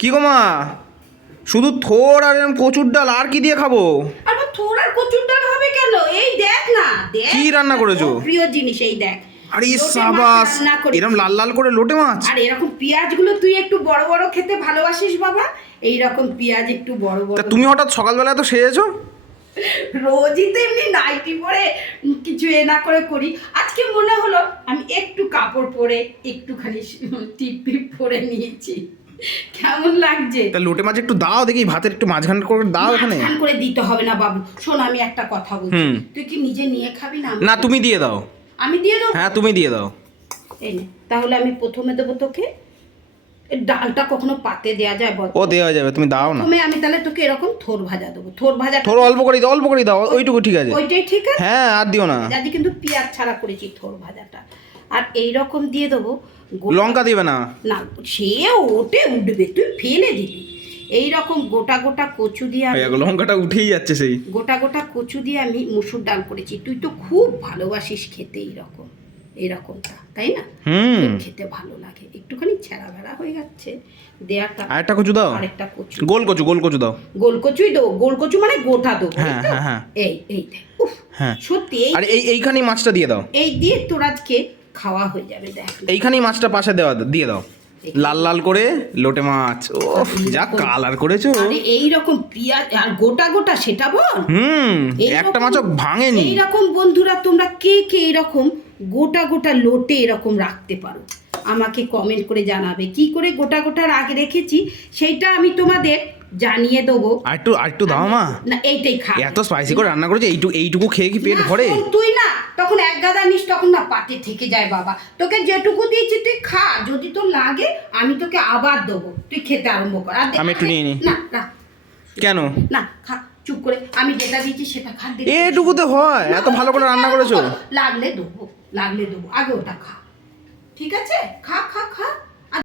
কি গো মা? শুধু থোর আর এরম কচুর ডাল আর কি দিয়ে খাব? আবার তোর আর কচুর ডাল হবে কেন? এই দেখ না দেখ কি রান্না করেছ? প্রিয় জিনিস এই দেখ। আরে সাবাস। এরম লাল লাল করে লোটে মাছ? আর এরকম পেঁয়াজগুলো তুই একটু বড় বড় খেতে ভালোবাসিস বাবা। এই রকম পেঁয়াজ একটু বড় বড়। তুমি হঠাৎ সকালবেলা তো সেরেছো রোজই তো এমনি নাইটি পরে কিছু এ না করে করি। আজকে মনে হলো আমি একটু কাপড় পরে একটুখানি টিপ টিপ পরে নিয়েছি। কেমন লাগছে? তা লোটে মাছ একটু দাও দেখি ভাতের একটু মাঝখান করে দাও এখানে। মাঝখান করে দিতে হবে না বাবু। শোন আমি একটা কথা বলছি। তুই কি নিজে নিয়ে খাবি না না তুমি দিয়ে দাও। আমি দিয়ে দেবো? হ্যাঁ তুমি দিয়ে দাও। এই নে তাহলে আমি প্রথমে দেবো তোকে। ডালটা কখনো পাতে দেয়া যায় বল ও দেওয়া যাবে তুমি দাও না। প্রথমে আমি তাহলে তোকে এরকম থোর ভাজা দেবো। থোর ভাজা থোর অল্প করে দাও অল্প করে দাও ওইটুকু ঠিক আছে। ওইটাই ঠিক আছে? হ্যাঁ আর দিও না। আজকে কিন্তু পেঁয়াজ ছাড়া করেছি থোর ভাজাটা। আর এই রকম দিয়ে দেবো লঙ্কা দিবে না? না সে ওটে উঠবে তুই ফেলে দিবি। এই রকম গোটা গোটা কচু দিয়ে আমি লঙ্কাটা উঠেই যাচ্ছে সেই। গোটা গোটা কচু দিয়ে আমি মুসুর ডাল করেছি। তুই তো খুব ভালোবাসিস খেতে এইরকম এইরকমটা তাই না? হুম। খেতে ভালো লাগে। একটুখানি ছেঁড়া ভেড়া হয়ে যাচ্ছে। দেয়াটা আরেকটা কচু দাও। আরেকটা কচু। গোল কচু গোল কচু দাও। গোল কচুই দেবো। গোল কচু মানে গোটা দেবো হ্যাঁ? হ্যাঁ, হ্যাঁ। এই এই উফ হ্যাঁ। সত্যি এই আর এই এইখানেই মাছটা দিয়ে দাও। এই দিয়ে তোর আজকে খাওয়া হয়ে যাবে দেখ। এইখানেই মাছটা পাশে দেওয়া দিয়ে দাও। লাল লাল করে লোটে মাছ। ও যা কালার করেছ। আরে এইরকম পেঁয়াজ আর গোটা গোটা সেটা বল। হুম একটা মাছও ভাঙেনি। এইরকম বন্ধুরা তোমরা কে কে এরকম গোটা গোটা লোটে এরকম রাখতে পারো? আমাকে কমেন্ট করে জানাবে। কি করে গোটা গোটা রাগ রেখেছি সেইটা আমি তোমাদের জানিয়ে দেবো। আর একটু আর একটু দাও মা। না এইটাই খা এত স্পাইসি করে রান্না করেছে এইটুকু এইটুকু খেয়ে কি পেট ভরে? তুই না তখন এক গাদা নিস তখন না পাতে থেকে যায় বাবা। তোকে যেটুকু দিয়েছি তুই খা যদি তোর লাগে আমি তোকে আবার দেবো। তুই খেতে আরম্ভ কর। আর আমি একটু নিয়ে নি। না না। কেন? না খা চুপ করে। আমি যেটা দিয়েছি সেটা খা। এটুকুতে হয় এত ভালো করে রান্না করেছ। লাগলে দেবো লাগলে দেবো। আগে ওটা খা। ঠিক আছে? খা খা খা।